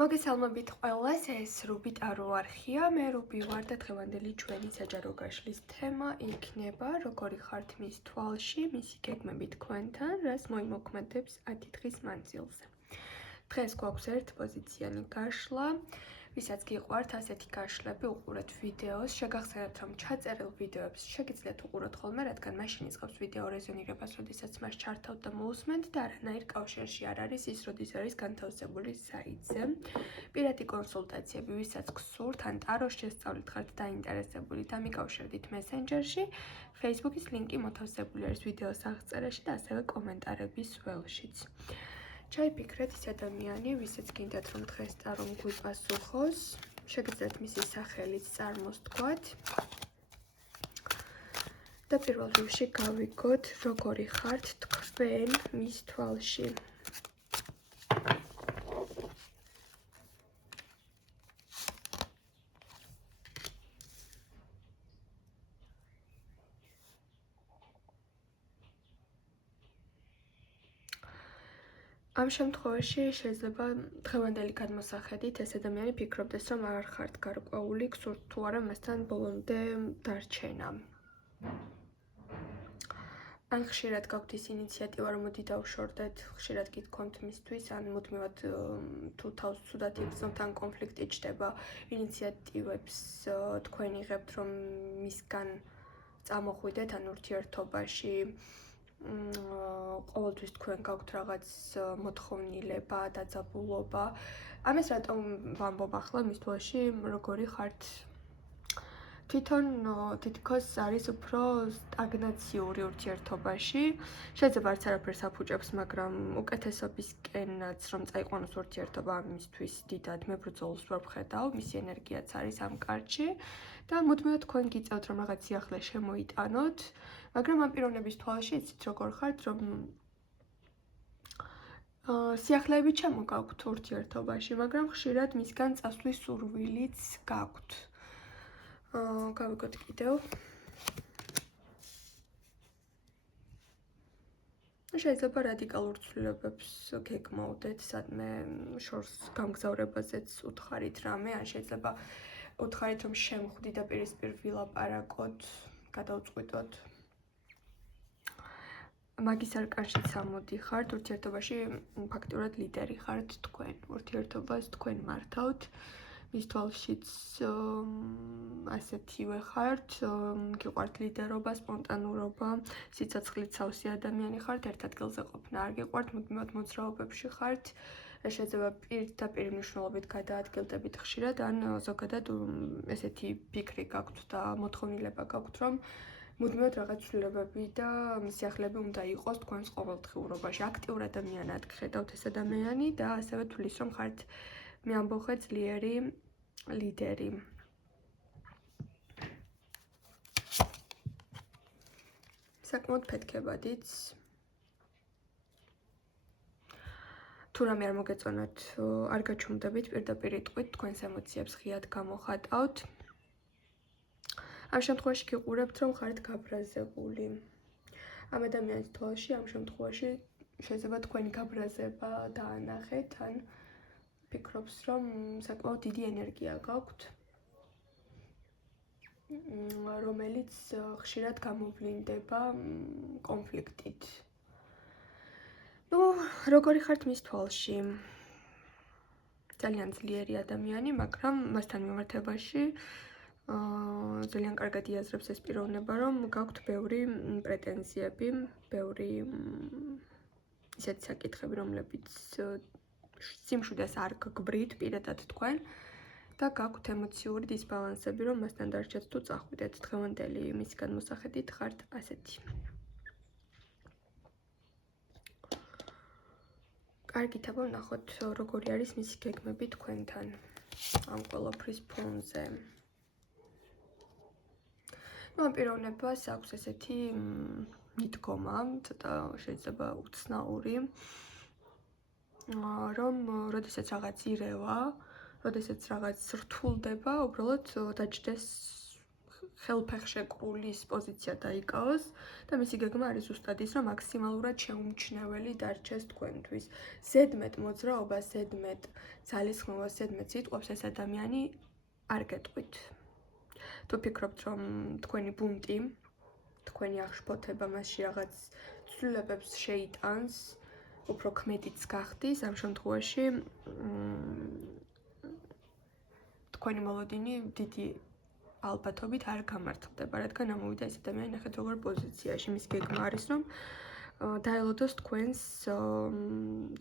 მოგესალმებით ყველას, ეს რუბით არო არხია, მე რუბი ვარ და დღევანდელი ჩვენი საჯარო გაშლის თემა იქნება როგორი ხართ მის თვალში, მისი გეგმები თქვენთან, რას მოიმოქმედებს 10 დღის მანძილზე. დღეს გვაქვს ერთპოზიციანი გაშლა, ვისაც გიყვართ ასეთი გაშლები, უყურეთ ვიდეოს, შეგახსენებთ რომ ჩაწერილ ვიდეოებს შეგიძლიათ უყუროთ ხოლმე, რადგან მაშინ იწყებს ვიდეო რეზონირებას, როდესაც მას ჩართავთ და მოусმენთ და არანაირ კავშირში არ არის ის, როდის არის განთავსებული საიტზე. პირადი კონსულტაციები, ვისაც გსურთ, ან ტაროს შესწავლით ხართ დაინტერესებული, დამიკავშირდით მესენჯერში, Facebook-ის ლინკი მოთავსებული არის ვიდეოს აღწერაში და ასევე კომენტარების ველშიც. ჩაიფიქრეთ ის ადამიანი, ვისაც გინდათ რომ დღეს ტარომ გვიპასუხოს, შეგიძლიათ მისი სახელიც წარმოსთქვათ. და პირველ რიგში გავიგოთ, როგორი ხართ თქვენ მის თვალში. ამ შემთხვევაში შეიძლება დღევანდელი გადმოსახედით ეს ადამიანი ფიქრობდეს, რომ არ ხართ გარკვეული, გსურთ თუ არა მასთან ბოლომდე დარჩენა. ან ხშირად გაქვთ ის ინიციატივა, რომ მოდი დავშორდეთ, ხშირად გითქვამთ მისთვის, ან მუდმივად თუ თავს ცუდად იგრძნობთ, ან კონფლიქტი ჩდება, ინიციატივებს თქვენ იღებთ, რომ მისგან წამოხვიდეთ, ან ურთიერთობაში ყოველთვის თქვენ გაქვთ რაღაც მოთხოვნილება, დაძაბულობა. ამას რატომ ვამბობ ახლა მის თვალში, როგორი ხართ? თვითონ თითქოს არის უფრო სტაგნაციური ურთიერთობაში. შეიძლება არც არაფერს აფუჭებს, მაგრამ უკეთესობისკენაც რომ წაიყვანოს ურთიერთობა ამისთვის დიდად მე ბრძოლს ვერ ვხედავ, მისი ენერგიაც არის ამ კარტში და მუდმივად თქვენ გიწევთ რომ რაღაც სიახლე შემოიტანოთ, მაგრამ ამ პიროვნების თვალში იცით როგორ ხართ, რომ სიახლეები ჩამოგაქვთ ურთიერთობაში, მაგრამ ხშირად მისგან წასვლის სურვილიც გაქვთ. გავიგოთ კიდევ. შეიძლება რადიკალურ ცვლილებებს გეგმავდეთ, სადმე შორს გამგზავრებაზეც უთხარით რამე, ან შეიძლება უთხარით რომ შემხვდით და პირისპირ ვილაპარაკოთ, გადავწყვიტოთ. მაგის არკანშიც ამოდიხართ, ურთიერთობაში ფაქტურად ლიდერი ხართ თქვენ, ურთიერთობას თქვენ მართავთ. მის თვალშიც ასეთივე ხართ, გიყვართ ლიდერობა, სპონტანურობა, სიცოცხლით სავსე ადამიანი ხართ, ერთ ადგილზე ყოფნა არ გიყვართ, მუდმივად მოძრაობებში ხართ, შეიძლება პირდაპირ მნიშვნელობით გადაადგილდებით ხშირად, ან ზოგადად ესეთი ფიქრი გაქვთ და მოთხოვნილება გაქვთ, რომ მუდმივად რაღაც ცვლილებები და სიახლეები უნდა იყოს თქვენს ყოველდღიურობაში. აქტიურ ადამიანად გხედავთ ეს ადამიანი და ასევე თulis რომ ხართ მე ამბოხე ძლიერი ლიდერი. საკმაოდ ფეთქებადიც. თუ რამე არ მოგეწონათ, არ გაჩუმდებით, პირდაპირ იტყვით, თქვენს ემოციებს ღიად გამოხატავთ. ამ შემთხვევაში გიყურებთ, რომ ხართ გაბრაზებული. ამ ადამიანის თვალში ამ შემთხვევაში შეიძლება თქვენი გაბრაზება დაანახეთ, ან ფიქრობს, რომ საკმაოდ დიდი ენერგია გაქვთ, რომელიც ხშირად გამოვლინდება კონფლიქტით. როგორი ხართ მის თვალში? ძალიან ძლიერი ადამიანი, მაგრამ მასთან მიმართებაში ძალიან კარგად იაზრებს ეს პიროვნება, რომ გაქვთ ბევრი პრეტენზიები, ბევრი ისეთი საკითხები, რომლებიც სიმშვიდეს არ გგბრით პირადად თქვენ და გაქვთ ემოციური დისბალანსები, რომ მასთან დარჩეთ თუ წახვიდეთ. დღევანდელი მისი გადმოსახედით ხართ ასეთი. კარგით, აბა ვნახოთ, როგორი არის მისი გეგმები თქვენთან ამ ყველაფრის ფონზე. ამ პიროვნებას აქვს ესეთი მიდგომა, ცოტა შეიძლება უცნაური, რომ როდესაც რაღაც ირევა, როდესაც რაღაც რთულდება, უბრალოდ დაჯდეს ხელფეხშეკრულის პოზიცია დაიკავოს და მისი გეგმა არის ზუსტად ის, რომ მაქსიმალურად შეუმჩნეველი დარჩეს თქვენთვის. ზედმეტ მოძრაობას, ზედმეტ ძალისხმევას, ზედმეტ სიტყვებს ეს ადამიანი არ გეტყვით. თუ ფიქრობთ, რომ თქვენი ბუნტი, თქვენი აღშფოთება მასში რაღაც ცვლილებებს შეიტანს, უფრო ქმედიც გახდის, ამ შემთხვევაში თქვენი მოლოდინი დიდი ალბათობით არ გამართლდება, რადგან ამოვიდა ეს ადამიანი ნახეთ როგორ პოზიციაში. მის გეგმა არის, რომ დაელოდოს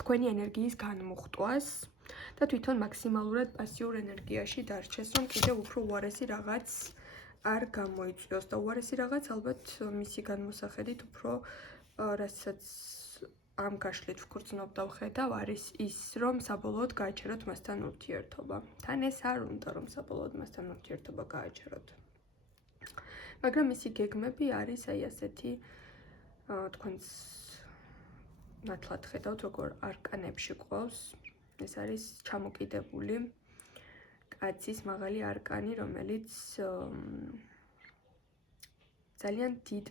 თქვენი ენერგიის განმუხტვას და თვითონ მაქსიმალურად პასიურ ენერგიაში დარჩეს, რომ კიდევ უფრო უარესი რაღაც არ გამოიწვიოს და უარესი რაღაც ალბათ მისი განმოსახედით უფრო რასაც ამ გაშლით ვქორწინებდა ვხედავ არის ის, რომ საბოლოოდ გააჩეროთ მასთან ურთიერთობა. თან ეს არ უნდა, რომ საბოლოოდ მასთან ურთიერთობა გააჩეროთ. მაგრამ მისი გეგმები არის აი ასეთი, თქვენს ნათლად ხედავთ, როგორ არკანებში ყავს. ეს არის ჩამოკიდებული კაცის მაღალი არკანი, რომელიც ძალიან დიდ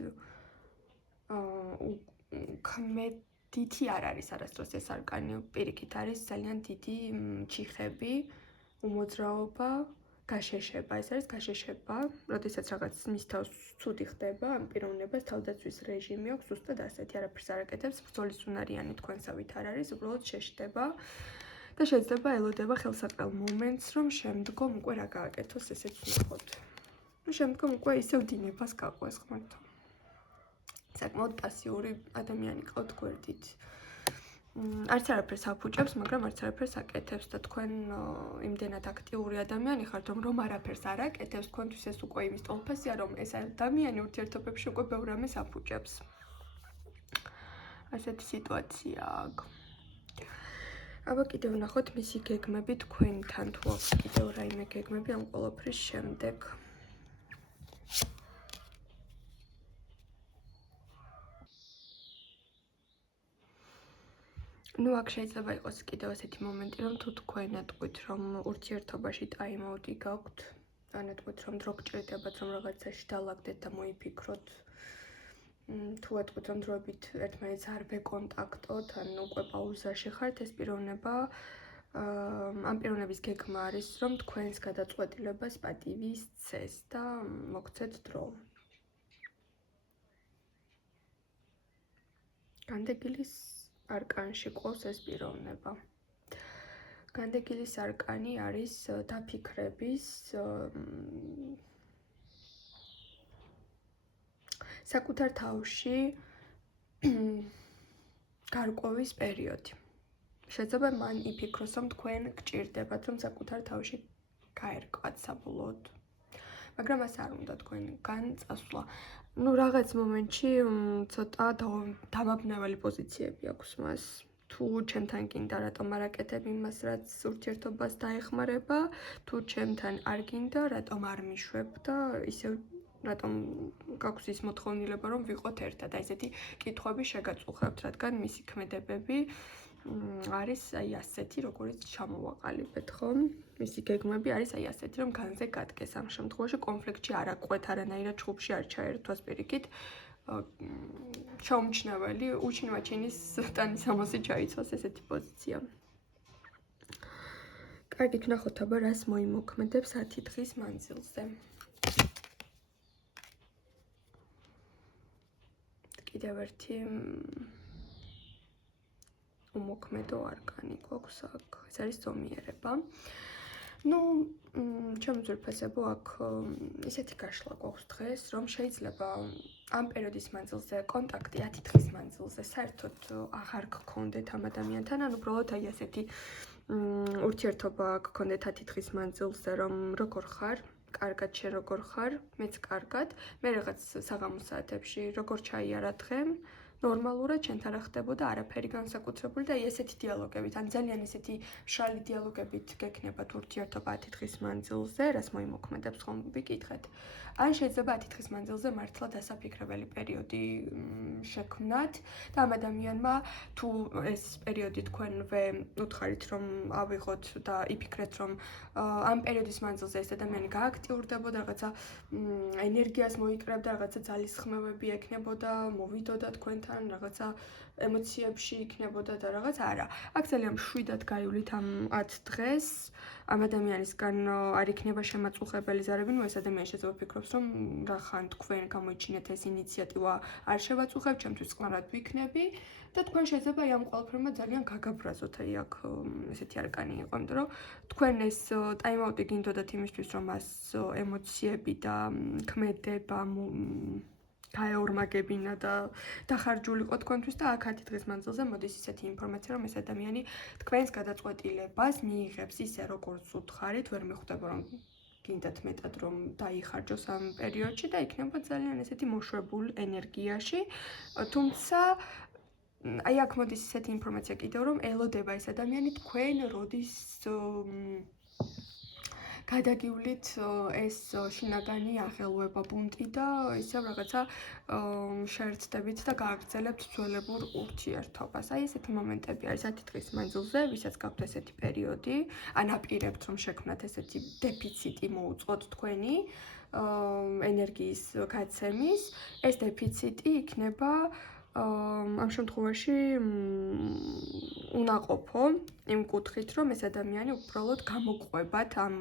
ქმედითი არ არის არასდროს ეს არკანი, პირიქით არის ძალიან დიდი ჩიხები, უმოძრაობა, გაშეშება. ეს არის გაშეშება, როდესაც რაღაც მის თავს ცუდი ხდება, ამ პიროვნებას თავდაცვის რეჟიმი აქვს, ზუსტად ასეთი, არაფერს არ აკეთებს, ბრძოლის უნარიანი თქვენსავით არ არის, უბრალოდ შეშდება და შეიძლება ელოდება ხელსაყრელ მომენტს, რომ შემდგომ უკვე რა გააკეთოს, ესეც ვნახოთ. შემდგომ უკვე ისევ დინებას გაყვეს ხმართო. საკმაოდ პასიური ადამიანი ყავთ გვერდით. არც არაფერს აფუჭებს, მაგრამ არც არაფერს აკეთებს და თქვენ იმდენად აქტიური ადამიანი ხართ, რომ არაფერს არ აკეთებს, თქვენთვის ეს უკვე იმის ტოლფასია, რომ ეს ადამიანი ურთიერთობებში უკვე ბევრ რამეს აფუჭებს. ასეთი სიტუაცია აქვს. აბა კიდევ ვნახოთ მისი გეგმები თქვენთან, თუ აქვს კიდევ რაიმე გეგმები ამ ყველაფრის შემდეგ. ნუ აქ შეიძლება იყოს კიდევ ასეთი მომენტი, რომ თუ თქვენ ეტყვით, რომ ურთიერთობაში ტაიმაუტი გაქვთ, ან ეტყვით, რომ დრო გჭირდებათ, რომ რაღაცაში დალაგდეთ და მოიფიქროთ, თუ ეტყვით, რომ დროებით ერთმანეთს არ ვეკონტაქტოთ, ან უკვე პაუზაში ხართ, ეს პიროვნება, ამ პიროვნების გეგმა არის, რომ თქვენს გადაწყვეტილებას პატივი სცეს და მოგცეთ დრო. განდეგილის არკანში ყავს ეს პიროვნება. განდეგილის არკანი არის დაფიქრების, საკუთარ თავში გარკვევის პერიოდი. შეიძლება მან იფიქროს, რომ თქვენ გჭირდებათ, რომ საკუთარ თავში გაერკვათ საბოლოოდ. მაგრამ მას არ უნდა თქვენგან წასვლა. ნუ რაღაც მომენტში ცოტა დამაბნეველი პოზიციები აქვს მას. თუ ჩემთან გინდა, რატომ არ აკეთებ იმას, რაც ურთიერთობას დაეხმარება, თუ ჩემთან არ გინდა, რატომ არ მიშვებ და ისევ რატომ გაქვს ის მოთხოვნილება, რომ ვიყოთ ერთად. აი ესეთი კითხვები შეგაწუხებთ, რადგან მისი ქმედებები არის აი ასეთი, როგორიც ჩამოვაყალიბეთ, ხო? მისი გეგმები არის აი ასეთი, რომ განზე გადგეს. ამ შემთხვევაში კონფლიქტში არ აყვეთ, არანაირად ჩხუბში არ ჩაერთვას პირიქით. ჩაუმჩნეველი, უჩინვაჩინის ტანისამოსი ჩაიცვას ესეთი პოზიცია. კარგით, ვნახოთ აბა რას მოიმოქმედებს 10 დღის მანძილზე. კიდევ ერთი უმოქმედო არკანი გვაქვს აქ. ეს არის ზომიერება. ნუ, ჩემ ძვირფასებო აქ ისეთი გაშლა გვაქვს დღეს, რომ შეიძლება ამ პერიოდის მანძილზე კონტაქტი 10 დღის მანძილზე საერთოდ აღარ გქონდეთ ამ ადამიანთან, ან უბრალოდ აი ასეთი ურთიერთობა გქონდეთ 10 დღის მანძილზე, რომ როგორ ხარ, კარგად შენ როგორ ხარ, მეც კარგად, მე რაღაც საღამოს საათებში როგორ ჩაიარა დღე, ნორმალურად ჩვენთან რა ხდებოდა, არაფერი განსაკუთრებული და ესეთი დიალოგებით, ან ძალიან ესეთი მშრალი დიალოგებით გექნებათ ურთიერთობა 10 დღის მანძილზე, რას მოიმოქმედებს ხომ ვიკითხეთ. ან შეიძლება 10 დღის მანძილზე მართლა დასაფიქრებელი პერიოდი შექმნათ და ამ ადამიანმა თუ ეს პერიოდი თქვენვე უთხარით რომ ავიღოთ და იფიქრეთ რომ ამ პერიოდის მანძილზე ეს ადამიანი გააქტიურდებოდა, რაღაცა ენერგიას მოიკრებდა, რაღაცა ძალისხმევები ექნებოდა, მოვიდოდა თქვენთან, რაღაცა ემოციებში იქნებოდა და რაღაც არა. აქ ძალიან მშვიდად გაივლით ამ 10 დღეს. ამ ადამიანისგან არ იქნება შემაწუხებელი ზარები, ნუ ეს ადამიანი შეიძლება ფიქრობს, რომ რა ხან თქვენ გამოიჩინეთ ეს ინიციატივა, არ შევაწუხებ, ჩემთვის წყნარად ვიქნები და თქვენ შეიძლება ამ ყველაფერმა ძალიან გაგაბრაზოთ, აი აქ ესეთი არკანი იყო, იმიტომ რომ თქვენ ეს ტაიმაუტი გინდოდათ იმისთვის, რომ მას ემოციები და ქმედება გაეორმაგებინა და დახარჯულიყო თქვენთვის და აქ 10 დღის მანძილზე მოდის ისეთი ინფორმაცია, რომ ეს ადამიანი თქვენს გადაწყვეტილებას მიიღებს ისე, როგორც უთხარით, ვერ მიხვდება, რომ გინდათ მეტად რომ დაიხარჯოს ამ პერიოდში და იქნება ძალიან ესეთი მოშვებულ ენერგიაში. თუმცა აი აქ მოდის ისეთი ინფორმაცია კიდევ, რომ ელოდება ეს ადამიანი თქვენ როდის გადაგივლით ეს შინაგანი აღელვება ბუნტი და ისევ რაღაცა შეერთდებით და გააგრძელებთ ძველებურ ურთიერთობას. აი ესეთი მომენტები არის 10 დღის მანძილზე, ვისაც გაქვთ ესეთი პერიოდი, ან აპირებთ რომ შექმნათ ესეთი დეფიციტი მოუწყოთ თქვენი ენერგიის გაცემის, ეს დეფიციტი იქნება ამ შემთხვევაში უნაყოფო იმ კუთხით, რომ ეს ადამიანი უბრალოდ გამოყვებათ ამ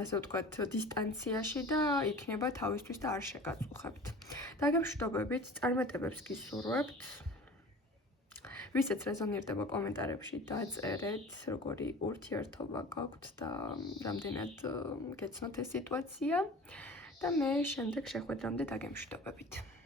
ასე ვთქვათ, დისტანციაში და იქნება თავისთვის და არ შეგაწუხებთ. დაგემშვიდობებით, წარმატებებს გისურვებთ. ვისაც რეზონირდება კომენტარებში დაწერეთ, როგორი ურთიერთობა გაქვთ და რამდენად გეცნოთ ეს სიტუაცია და მე შემდეგ შეხვედრამდე დაგემშვიდობებით.